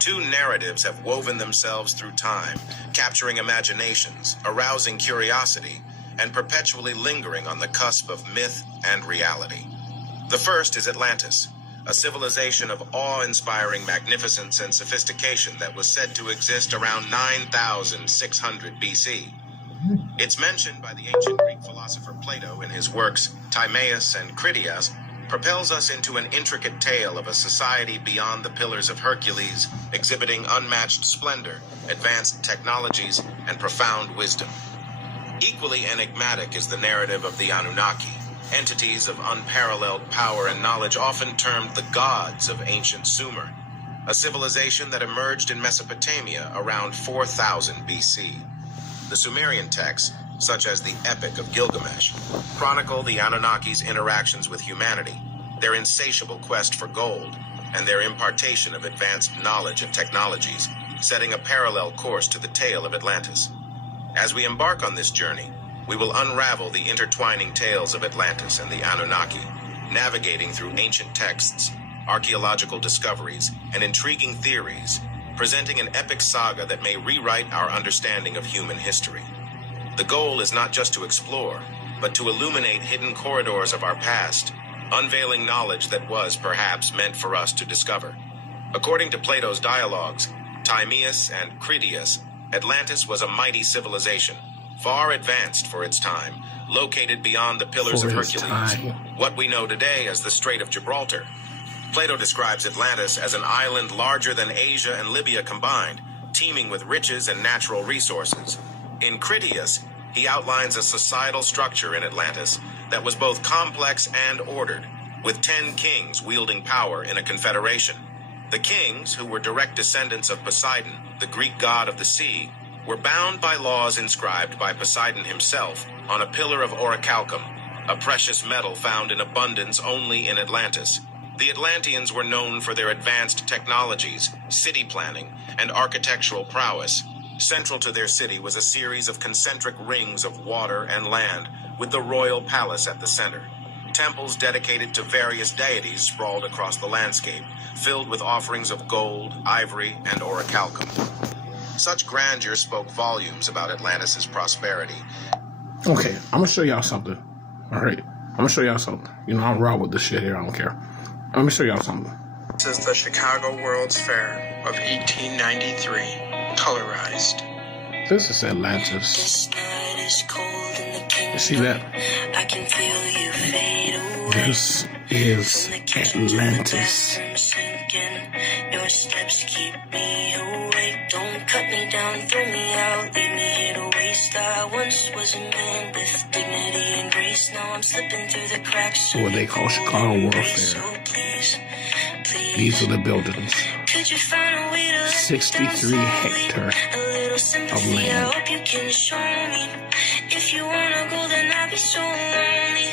Two narratives have woven themselves through time, capturing imaginations, arousing curiosity, and perpetually lingering on the cusp of myth and reality. The first is Atlantis, a civilization of awe-inspiring magnificence and sophistication that was said to exist around 9,600 BC. It's mentioned by the ancient Greek philosopher Plato in his works Timaeus and Critias, propels us into an intricate tale of a society beyond the Pillars of Hercules, exhibiting unmatched splendor, advanced technologies, and profound wisdom. Equally enigmatic is the narrative of the Anunnaki, entities of unparalleled power and knowledge, often termed the gods of ancient Sumer, a civilization that emerged in Mesopotamia around 4000 BC. The Sumerian texts, such as the Epic of Gilgamesh, chronicle the Anunnaki's interactions with humanity, their insatiable quest for gold, and their impartation of advanced knowledge and technologies, setting a parallel course to the tale of Atlantis. As we embark on this journey, we will unravel the intertwining tales of Atlantis and the Anunnaki, navigating through ancient texts, archaeological discoveries, and intriguing theories, presenting an epic saga that may rewrite our understanding of human history. The goal is not just to explore, but to illuminate hidden corridors of our past, unveiling knowledge that was perhaps meant for us to discover. According to Plato's dialogues, Timaeus and Critias, Atlantis was a mighty civilization, far advanced for its time, located beyond the Pillars of Hercules, what we know today as the Strait of Gibraltar. Plato describes Atlantis as an island larger than Asia and Libya combined, teeming with riches and natural resources. In Critias, he outlines a societal structure in Atlantis that was both complex and ordered, with 10 kings wielding power in a confederation. The kings, who were direct descendants of Poseidon, the Greek god of the sea, were bound by laws inscribed by Poseidon himself on a pillar of orichalcum, a precious metal found in abundance only in Atlantis. The Atlanteans were known for their advanced technologies, city planning, and architectural prowess. Central to their city was a series of concentric rings of water and land, with the royal palace at the center. Temples dedicated to various deities sprawled across the landscape, filled with offerings of gold, ivory, and orichalcum. Such grandeur spoke volumes about Atlantis' prosperity. Okay, I'm gonna show y'all something. All right, I'm gonna show y'all something. You know, I'm raw with this shit here. I don't care. Let me show y'all something. This is the Chicago World's Fair of 1893, colorized. This is Atlantis. You see that? I can feel you fade away. This is Atlantis. Your steps keep me awake. Don't cut me down, throw me out, leave me here to waste. I once was a man with dignity and grace. Now I'm slipping through the cracks. What they call Chicago World Fair. So please, These are the buildings. could you find a way to 63 hectares of land. I hope you can show me. If you wanna go, then I'll be so lonely.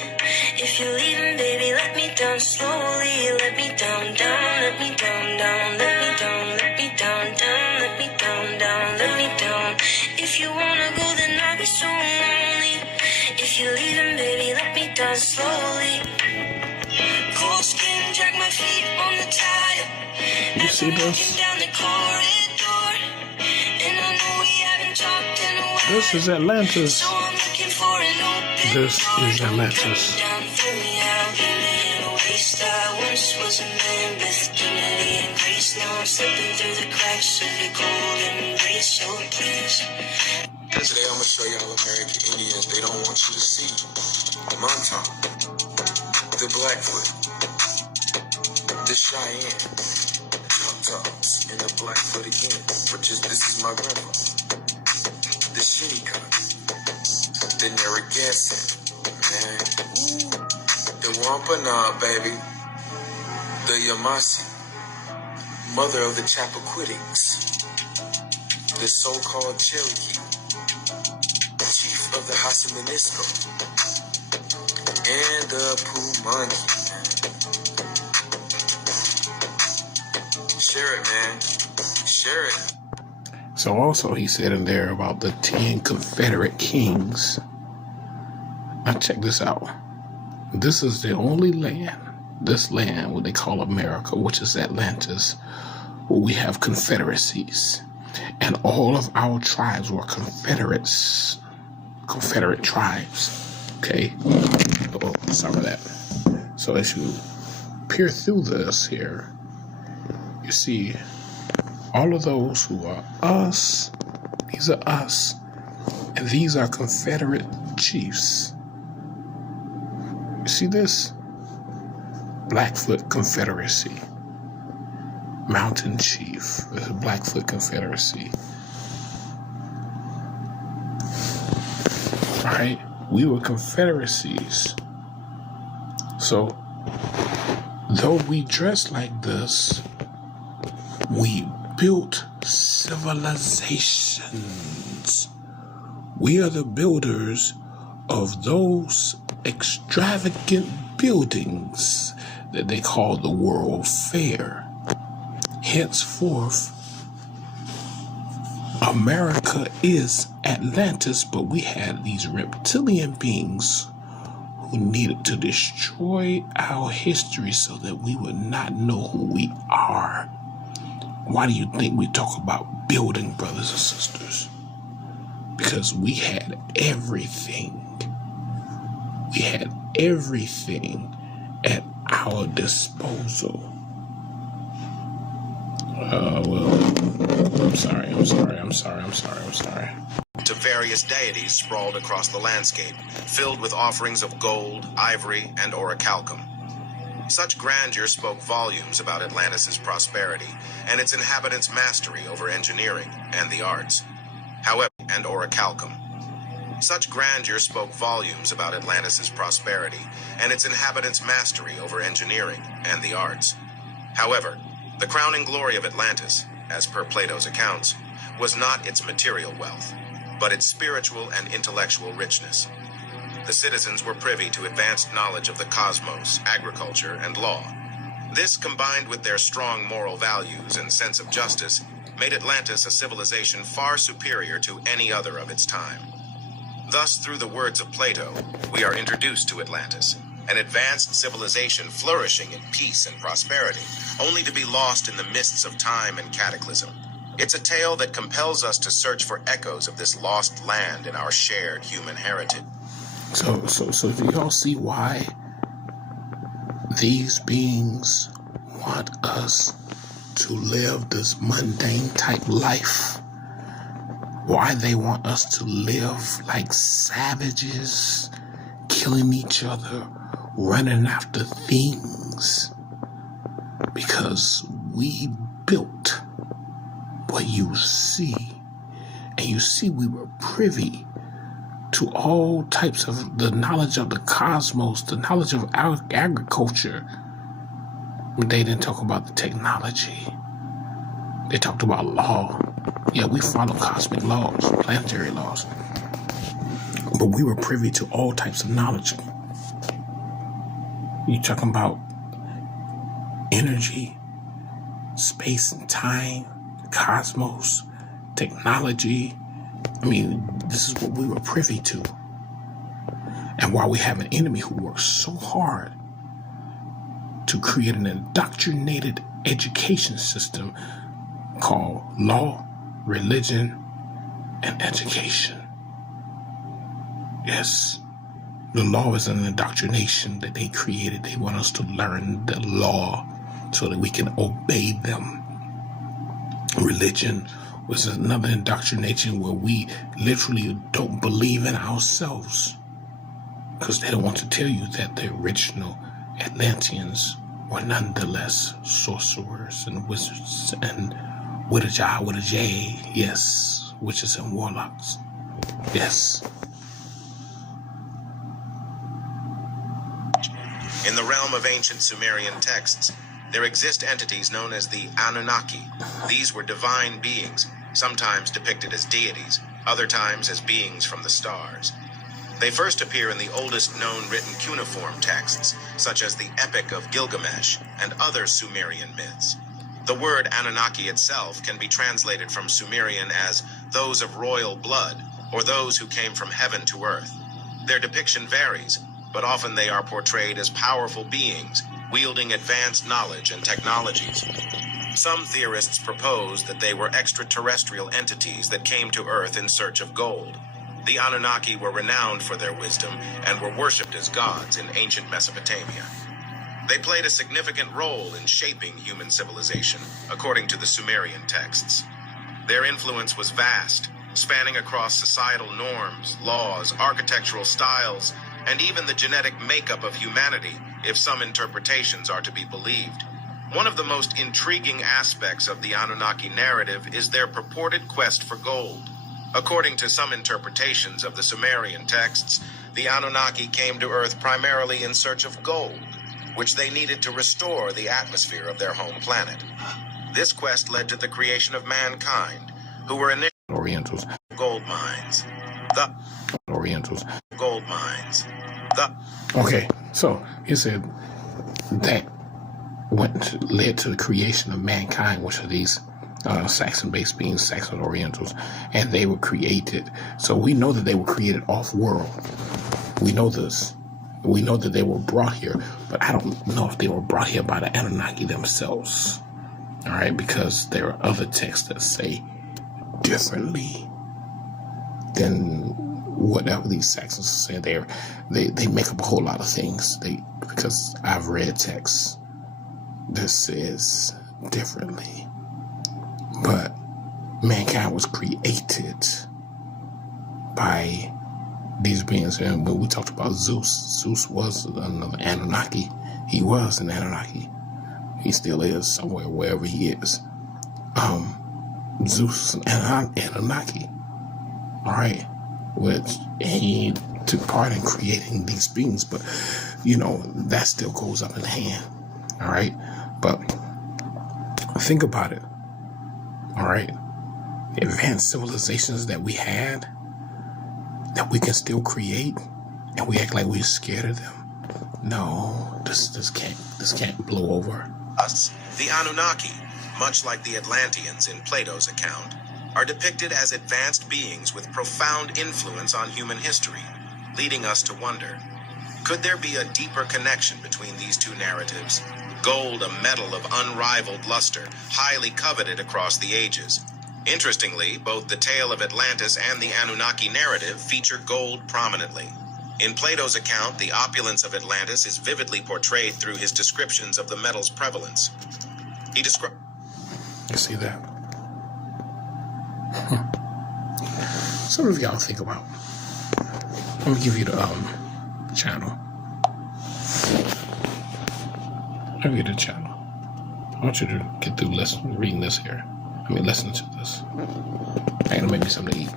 If you're leaving, baby, let me down slowly. Let me down, down, let me down, down, let me down, let me down, down, let me down, down, let me down. If you wanna go, then I'll be so lonely. If you're leaving, baby, let me down slowly. Cold skin, drag my feet on the tire. You see this? Down the corridor. And I know we haven't talked in a while. This is Atlantis. So I'm looking for an open This is Atlantis. down through me out in a waste. I once was a man with dignity and grace. Now I'm slipping through the cracks of your golden embrace. So please. Today I'm gonna show y'all American Indians they don't want you to see. The Montauk, the Blackfoot, the Cheyenne, Choctaws, and the Blackfoot again. This is my grandpa. The Shinnecock, the Narragansett, man. The Wampanoag, baby. The Yamasee, mother of the Chappaquiddies. The so-called Cherokee, chief of the Hasimonisco, and the Pumangi. Share it, man. Share it. So also he said in there about the 10 Confederate kings. Now check this out. This is the only land, this land, what they call America, which is Atlantis, where we have confederacies. And all of our tribes were confederates, confederate tribes. Okay? Oh, sorry for that. So as you peer through this here, you see all of those who are us, these are us, and these are Confederate chiefs. You see this? Blackfoot Confederacy. Mountain Chief. This is Blackfoot Confederacy. Alright? We were confederacies. So, though we dress like this, we built civilizations. We are the builders of those extravagant buildings that they call the World Fair. Henceforth, America is Atlantis, but we had these reptilian beings who needed to destroy our history so that we would not know who we are. Why do you think we talk about building, brothers and sisters? Because we had everything. We had everything at our disposal. I'm sorry. To various deities sprawled across the landscape, filled with offerings of gold, ivory, and orichalcum. Such grandeur spoke volumes about Atlantis' prosperity and its inhabitants' mastery over engineering and the arts. However, and orichalcum. Such grandeur spoke volumes about Atlantis' prosperity and its inhabitants' mastery over engineering and the arts. However, the crowning glory of Atlantis, as per Plato's accounts, was not its material wealth, but its spiritual and intellectual richness. The citizens were privy to advanced knowledge of the cosmos, agriculture, and law. This, combined with their strong moral values and sense of justice, made Atlantis a civilization far superior to any other of its time. Thus, through the words of Plato, we are introduced to Atlantis, an advanced civilization flourishing in peace and prosperity, only to be lost in the mists of time and cataclysm. It's a tale that compels us to search for echoes of this lost land in our shared human heritage. So do y'all see why these beings want us to live this mundane type life? Why they want us to live like savages, killing each other, running after things? Because we built what you see. And you see, we were privy to all types of the knowledge of the cosmos, the knowledge of our agriculture. They didn't talk about the technology. They talked about law. Yeah, we follow cosmic laws, planetary laws. But we were privy to all types of knowledge. You're talking about energy, space and time, cosmos, technology. I mean, this is what we were privy to. And while we have an enemy who works so hard to create an indoctrinated education system called law, religion, and education. Yes, the law is an indoctrination that they created. They want us to learn the law so that we can obey them. Religion was another indoctrination where we literally don't believe in ourselves, because they don't want to tell you that the original Atlanteans were nonetheless sorcerers and wizards and with a J, yes, witches and warlocks, yes. In the realm of ancient Sumerian texts, there exist entities known as the Anunnaki. These were divine beings, sometimes depicted as deities, other times as beings from the stars. They first appear in the oldest known written cuneiform texts, such as the Epic of Gilgamesh and other Sumerian myths. The word Anunnaki itself can be translated from Sumerian as those of royal blood, or those who came from heaven to earth. Their depiction varies, but often they are portrayed as powerful beings, wielding advanced knowledge and technologies. Some theorists propose that they were extraterrestrial entities that came to Earth in search of gold. The Anunnaki were renowned for their wisdom and were worshipped as gods in ancient Mesopotamia. They played a significant role in shaping human civilization, according to the Sumerian texts. Their influence was vast, spanning across societal norms, laws, architectural styles, and even the genetic makeup of humanity, if some interpretations are to be believed. One of the most intriguing aspects of the Anunnaki narrative is their purported quest for gold. According to some interpretations of the Sumerian texts, the Anunnaki came to Earth primarily in search of gold, which they needed to restore the atmosphere of their home planet. This quest led to the creation of mankind, who were initially Orientals. Gold mines. The Orientals. gold mines. The Okay, so he said that led to the creation of mankind, which are these Saxon-based beings, Saxon Orientals, and they were created. So we know that they were created off-world. We know this. We know that they were brought here, but I don't know if they were brought here by the Anunnaki themselves. All right, because there are other texts that say differently than whatever these Saxons say. They make up a whole lot of things. Because I've read texts that says differently. But mankind was created by these beings. And when we talked about Zeus was another Anunnaki. He was an Anunnaki. He still is somewhere, wherever he is. Zeus and Anunnaki. All right. Which he took part in creating these beings. But, that still goes up in hand. All right. But think about it. All right. Advanced civilizations that we had, that we can still create, and we act like we're scared of them. No, this can't blow over us. The Anunnaki, much like the Atlanteans in Plato's account, are depicted as advanced beings with profound influence on human history, leading us to wonder, could there be a deeper connection between these two narratives? Gold, a metal of unrivaled luster, highly coveted across the ages. Interestingly, both the tale of Atlantis and the Anunnaki narrative feature gold prominently. In Plato's account, the opulence of Atlantis is vividly portrayed through his descriptions of the metal's prevalence. He describes... You see that? Some of y'all think about. Let me give you the channel. I'll give you the channel. I want you to get through reading this here. Listening to this. Ain't gonna make me something to eat.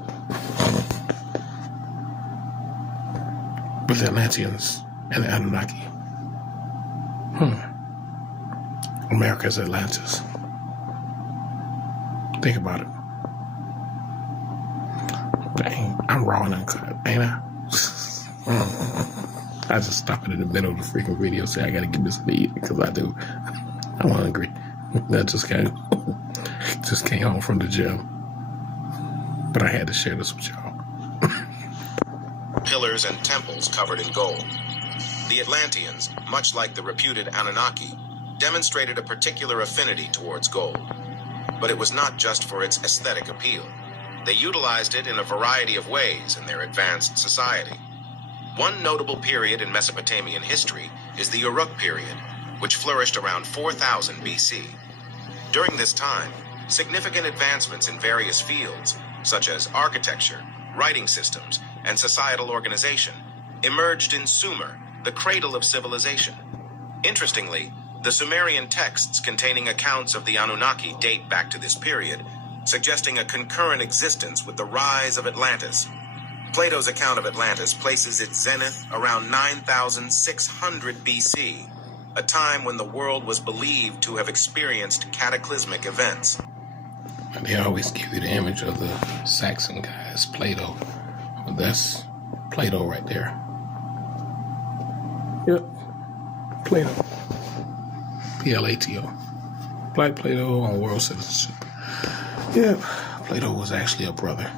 But the Atlanteans and the Anunnaki. America's Atlantis. Think about it. Dang, I'm raw and uncut, ain't I? I just stop it in the middle of the freaking video and say I gotta get this to eat, because I do. I'm hungry. That just came home from the gym. But I had to share this with y'all. Pillars and temples covered in gold. The Atlanteans, much like the reputed Anunnaki, demonstrated a particular affinity towards gold. But it was not just for its aesthetic appeal. They utilized it in a variety of ways in their advanced society. One notable period in Mesopotamian history is the Uruk period, which flourished around 4000 BC. During this time, significant advancements in various fields, such as architecture, writing systems, and societal organization, emerged in Sumer, the cradle of civilization. Interestingly, the Sumerian texts containing accounts of the Anunnaki date back to this period, suggesting a concurrent existence with the rise of Atlantis. Plato's account of Atlantis places its zenith around 9600 BC, a time when the world was believed to have experienced cataclysmic events. They always give you the image of the Saxon guy as Plato. But that's Plato right there. Yep. Plato. Plato. Black Plato on world citizenship. Yep. Plato was actually a brother.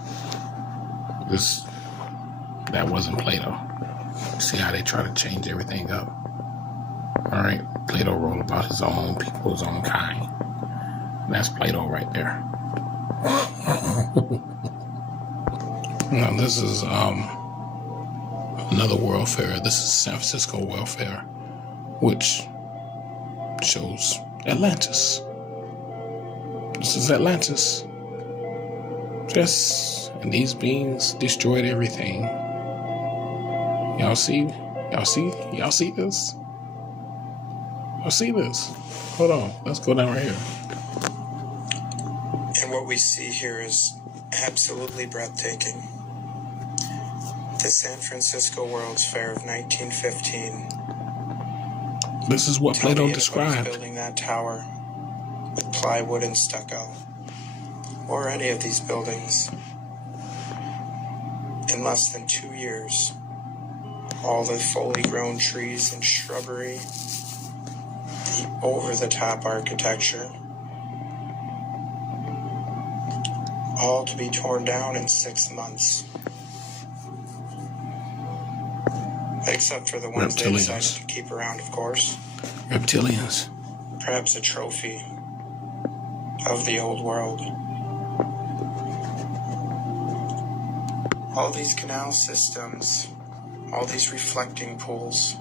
That wasn't Plato. See how they try to change everything up. Alright. Plato wrote about his own people, his own kind. That's Plato right there. Now this is another World Fair. This is San Francisco World Fair, which shows Atlantis. This is Atlantis. Yes, and these beings destroyed everything. Y'all see? Y'all see? Y'all see this? Y'all see this? Hold on. Let's go down right here. And what we see here is absolutely breathtaking. The San Francisco World's Fair of 1915. This is what Plato described. Building that tower with plywood and stucco, or any of these buildings, in less than 2 years, all the fully grown trees and shrubbery, the over-the-top architecture, all to be torn down in 6 months. Except for the ones they decided to keep around, of course. Reptilians. Perhaps a trophy of the old world. All these canal systems, all these reflecting pools.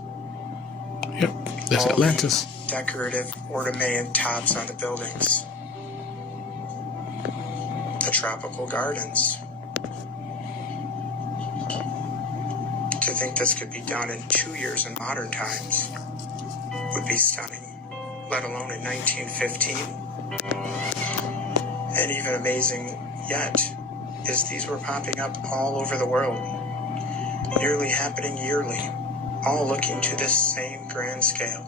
Yep, that's Atlantis. Decorative ornament tops on the buildings. The tropical gardens. To think this could be done in 2 years in modern times would be stunning, let alone in 1915. And even amazing yet is these were popping up all over the world, nearly happening yearly, all looking to this same grand scale,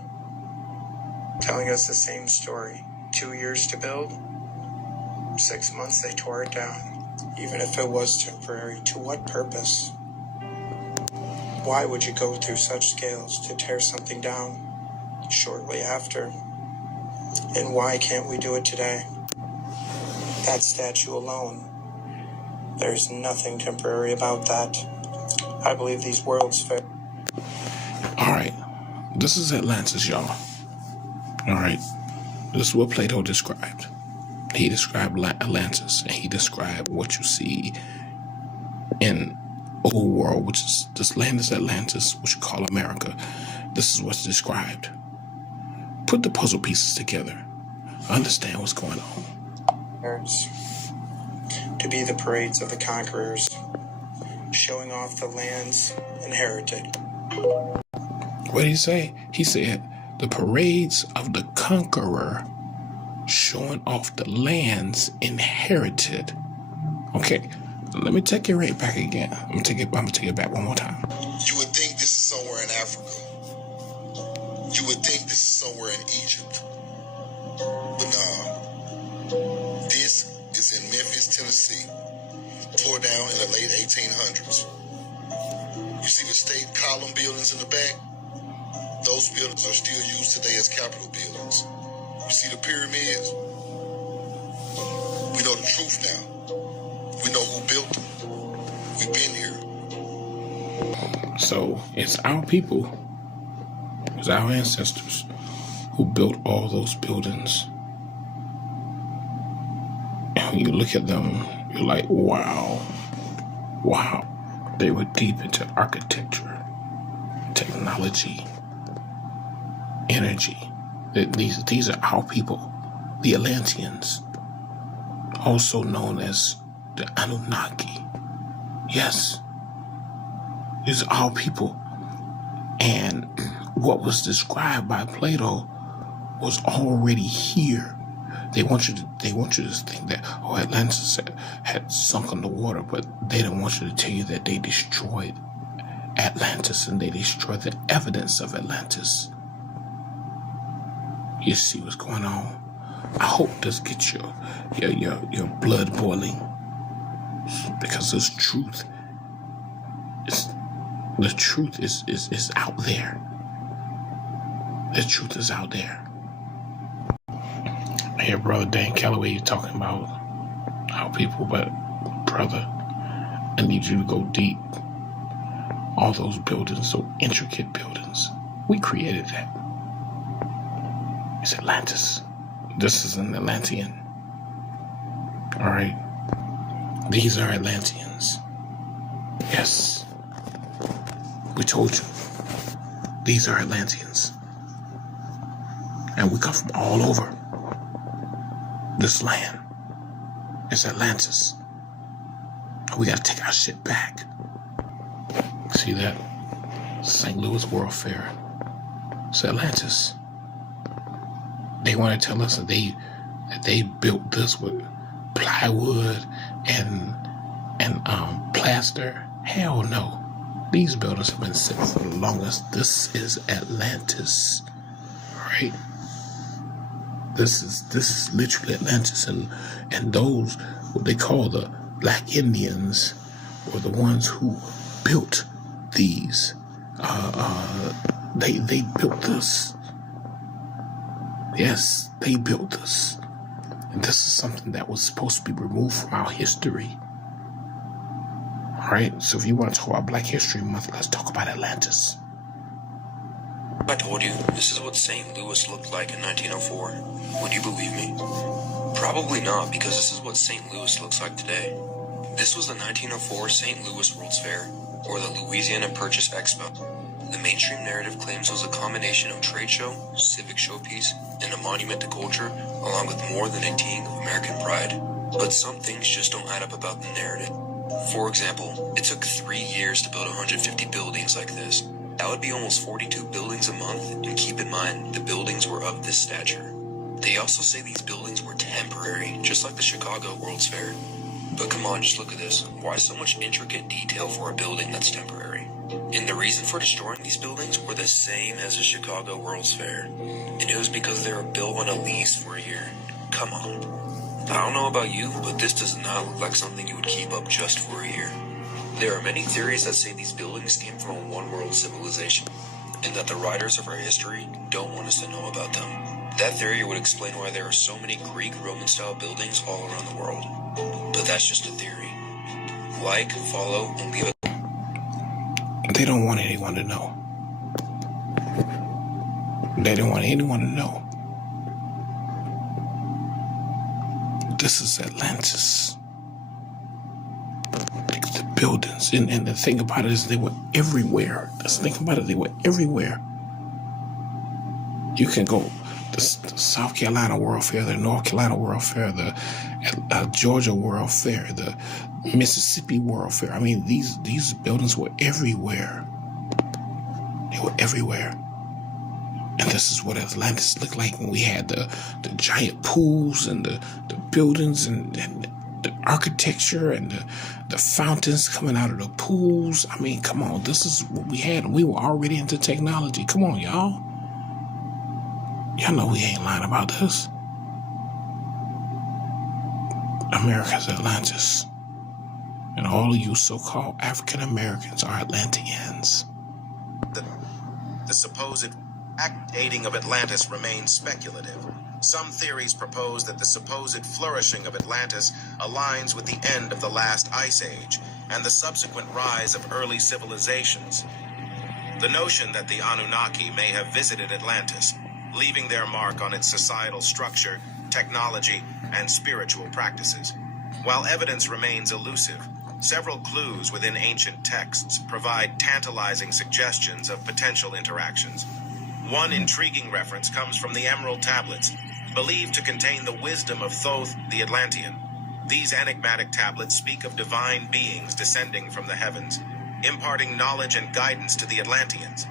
telling us the same story. 2 years to build, 6 months they tore it down. Even if it was temporary, to what purpose? Why would you go through such scales to tear something down shortly after? And why can't we do it today? That statue alone, there's nothing temporary about that. I believe these worlds fair. All right, this is Atlantis, y'all. All right, this is what Plato described. He described Atlantis, and he described what you see in old world, which is this land is Atlantis, which you call America. This is what's described. Put the puzzle pieces together. Understand what's going on. To be the parades of the conquerors, showing off the lands inherited. What did he say? He said the parades of the conqueror, showing off the lands inherited. Okay. Let me take it right back again. I'm gonna take it back one more time. You would think this is somewhere in Africa. You would think this is somewhere in Egypt. But nah. This is in Memphis, Tennessee. Tore down in the late 1800s. You see the state column buildings in the back? Those buildings are still used today as Capitol buildings. You see the pyramids? We know the truth now. We know who built them. We've been here. So it's our people, it's our ancestors who built all those buildings. And when you look at them, you're like, wow. Wow. They were deep into architecture, technology, energy. These are our people, the Atlanteans, also known as the Anunnaki. Yes, these are our people. And what was described by Plato was already here. They want you to think that, Atlantis had sunk in the water, but they don't want you to tell you that they destroyed Atlantis and they destroyed the evidence of Atlantis. You see what's going on? I hope this gets your blood boiling, because this truth is out there. The truth is out there. I hear Brother Dan Calloway talking about our people, but brother, I need you to go deep. All those buildings, so intricate buildings, we created that. It's Atlantis. This is an Atlantean. All right. These are Atlanteans. Yes. We told you. These are Atlanteans. And we come from all over this land. It's Atlantis. We got to take our shit back. See that? St. Louis World Fair. It's Atlantis. They want to tell us that they built this with plywood and plaster. Hell no. These buildings have been set for the longest. This is Atlantis, right? This is literally Atlantis, and those what they call the Black Indians were the ones who built these. They built this. Yes, they built this. And this is something that was supposed to be removed from our history. All right, so if you want to talk about Black History Month, let's talk about Atlantis. I told you, this is what St. Louis looked like in 1904. Would you believe me? Probably not, because this is what St. Louis looks like today. This was the 1904 St. Louis World's Fair, or the Louisiana Purchase Expo. The mainstream narrative claims it was a combination of trade show, civic showpiece, and a monument to culture, along with more than a ting of American pride. But some things just don't add up about the narrative. For example, it took 3 years to build 150 buildings like this. That would be almost 42 buildings a month, and keep in mind, the buildings were of this stature. They also say these buildings were temporary, just like the Chicago World's Fair. But come on, just look at this. Why so much intricate detail for a building that's temporary? And the reason for destroying these buildings were the same as the Chicago World's Fair. And it was because they were built on a lease for a year. Come on. I don't know about you, but this does not look like something you would keep up just for a year. There are many theories that say these buildings came from a one-world civilization, and that the writers of our history don't want us to know about them. That theory would explain why there are so many Greek Roman-style buildings all around the world. But that's just a theory. Like, follow, and leave a... They don't want anyone to know. They don't want anyone to know. This is Atlantis. The buildings, and the thing about it is they were everywhere. That's the thing about it, they were everywhere. You can go the South Carolina World Fair, the North Carolina World Fair, the Georgia World Fair, the Mississippi World Fair. I mean, these buildings were everywhere. They were everywhere. And this is what Atlantis looked like when we had the giant pools and the buildings and the architecture and the fountains coming out of the pools. I mean, come on, this is what we had. We were already into technology. Come on, y'all. Y'all know we ain't lying about this. America's Atlantis. And all of you so-called African Americans are Atlanteans. The supposed fact dating of Atlantis remains speculative. Some theories propose that the supposed flourishing of Atlantis aligns with the end of the last ice age and the subsequent rise of early civilizations. The notion that the Anunnaki may have visited Atlantis, leaving their mark on its societal structure, technology, and spiritual practices. While evidence remains elusive, several clues within ancient texts provide tantalizing suggestions of potential interactions. One intriguing reference comes from the Emerald Tablets, believed to contain the wisdom of Thoth the Atlantean. These enigmatic tablets speak of divine beings descending from the heavens, imparting knowledge and guidance to the Atlanteans.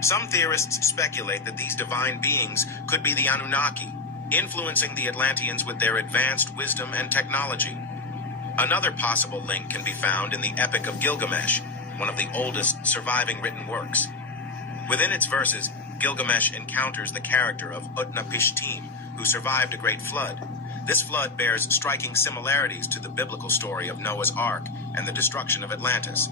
Some theorists speculate that these divine beings could be the Anunnaki, influencing the Atlanteans with their advanced wisdom and technology. Another possible link can be found in the Epic of Gilgamesh, one of the oldest surviving written works. Within its verses, Gilgamesh encounters the character of Utnapishtim, who survived a great flood. This flood bears striking similarities to the biblical story of Noah's Ark and the destruction of Atlantis.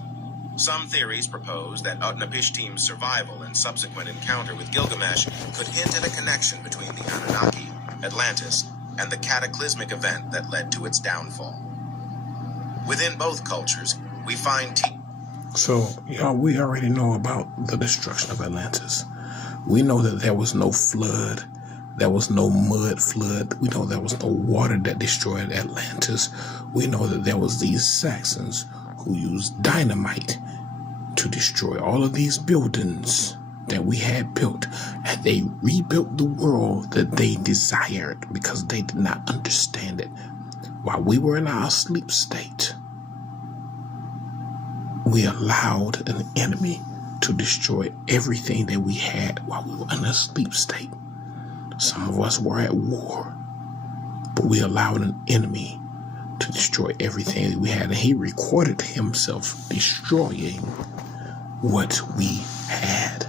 Some theories propose that Utnapishtim's survival and subsequent encounter with Gilgamesh could hint at a connection between the Anunnaki, Atlantis, and the cataclysmic event that led to its downfall. Within both cultures, we find So, y'all, we already know about the destruction of Atlantis. We know that there was no flood There was no mud flood. We know there was no water that destroyed Atlantis. We know that there was these Saxons who used dynamite to destroy all of these buildings that we had built, and they rebuilt the world that they desired because they did not understand it. While we were in our sleep state, we allowed an enemy to destroy everything that we had while we were in a sleep state. Some of us were at war, but we allowed an enemy to destroy everything that we had, and he recorded himself destroying what we had.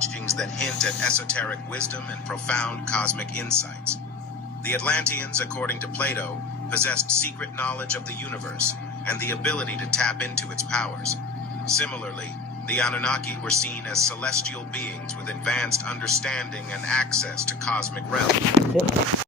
Teachings that hint at esoteric wisdom and profound cosmic insights. The Atlanteans, according to Plato, possessed secret knowledge of the universe and the ability to tap into its powers. Similarly, the Anunnaki were seen as celestial beings with advanced understanding and access to cosmic realms.